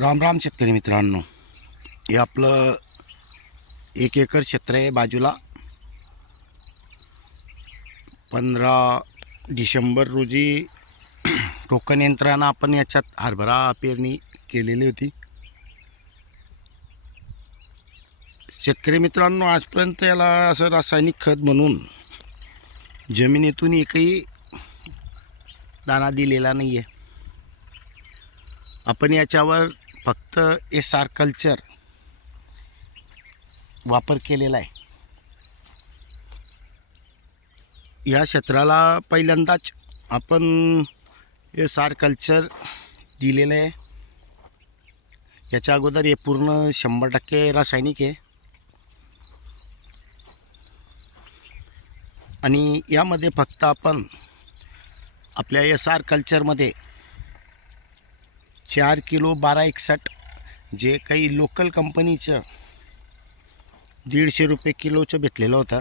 राम राम शेतकरी मित्रांनो हे आपलं एक एकर क्षेत्र आहे बाजूला. पंधरा डिसेंबर रोजी टोकन यंत्रानं आपण याच्यात हरभरा पेरणी केलेली होती. शेतकरी मित्रांनो आजपर्यंत याला असं रासायनिक खत म्हणून जमिनीतून एकही दाना दिलेला नाही आहे आपण याच्यावर फक्त एस आर कल्चर वापर केलेला आहे. या क्षेत्राला पहिल्यांदाच आपण एस आर कल्चर दिलेलं आहे. याच्या अगोदर हे पूर्ण शंभर टक्के रासायनिक आहे. आणि यामध्ये फक्त आपण आपल्या एस आर कल्चरमध्ये चार किलो बारा एकसठ जे काही लोकल कंपनीचं दीडशे रुपये किलोचं भेटलेलं होतं.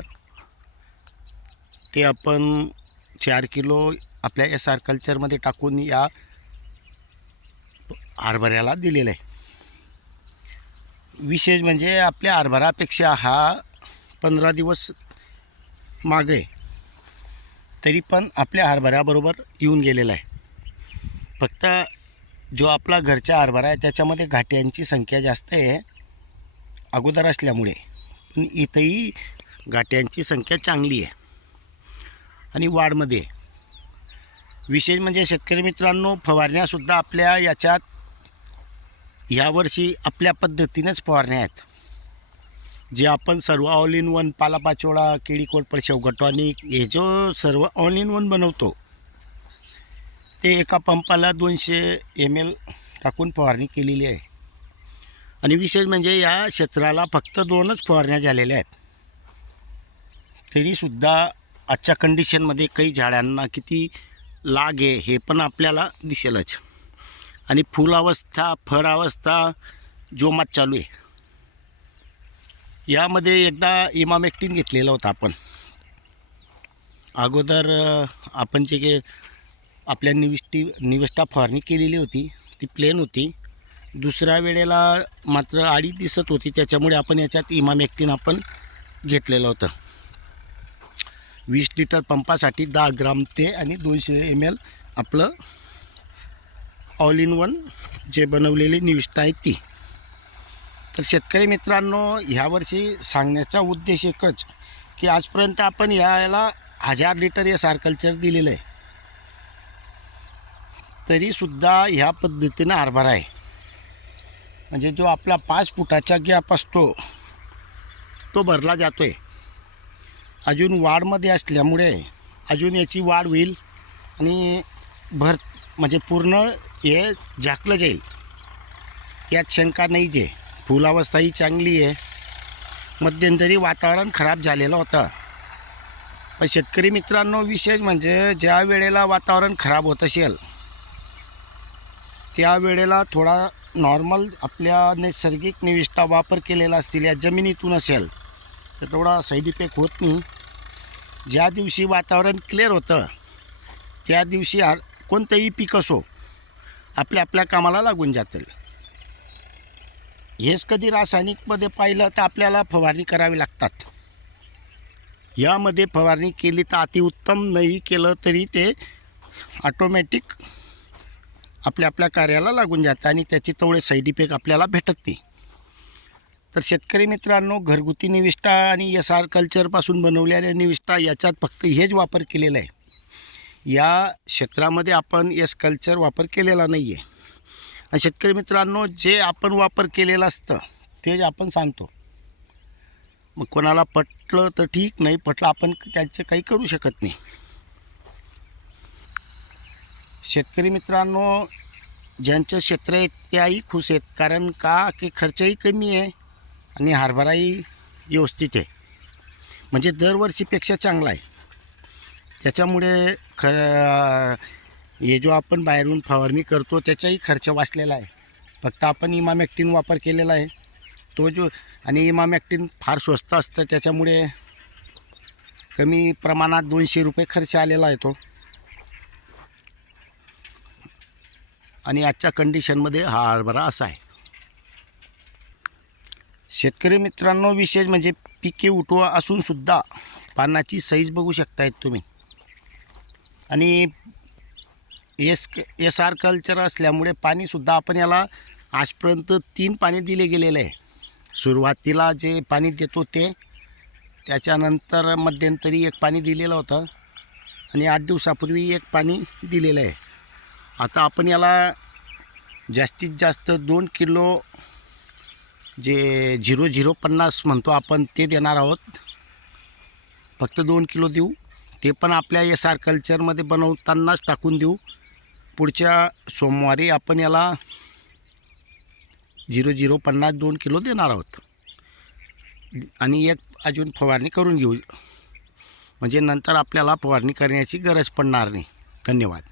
ते आपण चार किलो आपल्या एस आर कल्चरमध्ये टाकून या हरभऱ्याला दिलेलं आहे. विशेष म्हणजे आपल्या हरभरापेक्षा हा पंधरा दिवस मागे तरी पण आपल्या हरभऱ्याबरोबर येऊन गेलेला आहे. फक्त जो आपला घरचा हरभरा आहे त्याच्यामध्ये घाट्यांची संख्या जास्त आहे अगोदर असल्यामुळे. पण इथंही घाट्यांची संख्या चांगली आहे. आणि वाढमध्ये. विशेष म्हणजे शेतकरी मित्रांनो फवारण्यासुद्धा आपल्या याच्यात यावर्षी आपल्या पद्धतीनेच फवारण्या आहेत. जे आपण सर्व ऑल इन वन पालापाचोळा केळीकोट कोटपड शेवगटॉनिक हे जो सर्व ऑल इन वन बनवतो ते एका पंपाला दोनशे एम एल टाकून फवारणी केलेली आहे. आणि विशेष म्हणजे या क्षेत्राला फक्त दोनच फवारण्या झालेल्या आहेत. तरीसुद्धा आजच्या कंडिशनमध्ये काही झाडांना किती लाग आहे हे पण आपल्याला दिसेलच. आणि फुलावस्था फळावस्था जोमात चालू आहे. यामध्ये एकदा इमामेक्टिन घेतलेला होता आपण. अगोदर आपण जे काही आपल्या निविष्टी निविष्ठा फवारणी केलेली होती. ती प्लेन होती. दुसऱ्या वेळेला मात्र आडी दिसत होती. त्याच्यामुळे आपण याच्यात इमामेक्टिन आपण घेतलेलं होतं. वीस लिटर पंपासाठी दहा ग्राम ते आणि दोनशे एम एल आपलं ऑल इन वन जे बनवलेली निविष्ठा आहे ती. तर शेतकरी मित्रांनो ह्यावर्षी सांगण्याचा उद्देश एकच की आजपर्यंत आपण याला हजार लिटर या सारकल्चर दिलेलं आहे. तरीसुद्धा ह्या पद्धतीनं हरभरा आहे. म्हणजे जो आपला पाच फुटाचा गॅप असतो तो भरला जातो आहे अजून वाढमध्ये असल्यामुळे अजून याची वाढ होईल आणि भर म्हणजे पूर्ण हे झाकलं जाईल. यात शंका नाही जे. फुलावस्थाही चांगली आहे. मध्यंतरी वातावरण खराब झालेलं होतं. पण शेतकरी मित्रांनो विशेष म्हणजे ज्या वेळेला वातावरण खराब होत असेल त्या वेळेला थोडा नॉर्मल आपल्या नैसर्गिक निविष्ठा वापर केलेला असतील या जमिनीतून असेल तर तेवढा साईड इफेक्ट होत नाही. ज्या दिवशी वातावरण क्लिअर होतं त्या दिवशी हर कोणतंही पीक असो आपल्या आपल्या कामाला लागून जातील. हेच कधी रासायनिकमध्ये पाहिलं तर आपल्याला फवारणी करावी लागतात. यामध्ये फवारणी केली तर अतिउत्तम नाही केलं तरी ते ऑटोमॅटिक आपल्या आपल्या कार्याला लागून जातं आणि त्याची तेवढे साईड इफेक्ट आपल्याला भेटत नाही. तर शेतकरी मित्रांनो घरगुती निविष्ठा आणि एस आर कल्चरपासून बनवलेल्या निविष्ठा याच्यात फक्त हेच वापर केलेला आहे. या क्षेत्रामध्ये आपण एस कल्चर वापर केलेला नाही आहे आणि शेतकरी मित्रांनो जे आपण वापर केलेलं असतं तेच आपण सांगतो मग कोणाला पटलं तर ठीक नाही पटलं आपण त्यांचं काही करू शकत नाही. शेतकरी मित्रांनो ज्यांचं क्षेत्र आहे त्याही खुश आहेत. कारण का? की खर्चही कमी आहे आणि हरभराही व्यवस्थित आहे. म्हणजे दरवर्षीपेक्षा चांगला आहे. त्याच्यामुळे खर हे जो आपण बाहेरून फवारणी करतो त्याचाही खर्च वाचलेला आहे. फक्त आपण इमामॅक्टिन वापर केलेला आहे. तो जो आणि इमामॅक्टिन फार स्वस्त असतं त्याच्यामुळे कमी प्रमाणात दोनशे रुपये खर्च आलेला आहे तो. आणि आजच्या कंडिशनमध्ये हा हरभरा असा आहे. शेतकरी मित्रांनो विशेष म्हणजे पिके उठवा असूनसुद्धा पानाची साईज बघू शकतायत तुम्ही. आणि एस एस आर कल्चर असल्यामुळे पाणीसुद्धा आपण याला आजपर्यंत तीन पाणी दिले गेलेले आहे. सुरुवातीला जे पाणी देतो ते त्याच्यानंतर मध्यंतरी एक पाणी दिलेलं होतं. आणि आठ दिवसापूर्वी एक पाणी दिलेलं आहे. आता आपण याला जास्तीत जास्त दोन किलो जे झिरो झिरो पन्नास म्हणतो आपण ते देणार आहोत. फक्त दोन किलो देऊ. ते पण आपल्या एस आर कल्चरमध्ये बनवतानाच टाकून देऊ. पुढच्या सोमवारी आपण याला झिरो झिरो पन्नास दोन किलो देणार आहोत. आणि एक अजून फवारणी करून घेऊ. म्हणजे नंतर आपल्याला फवारणी करण्याची गरज पडणार नाही. धन्यवाद.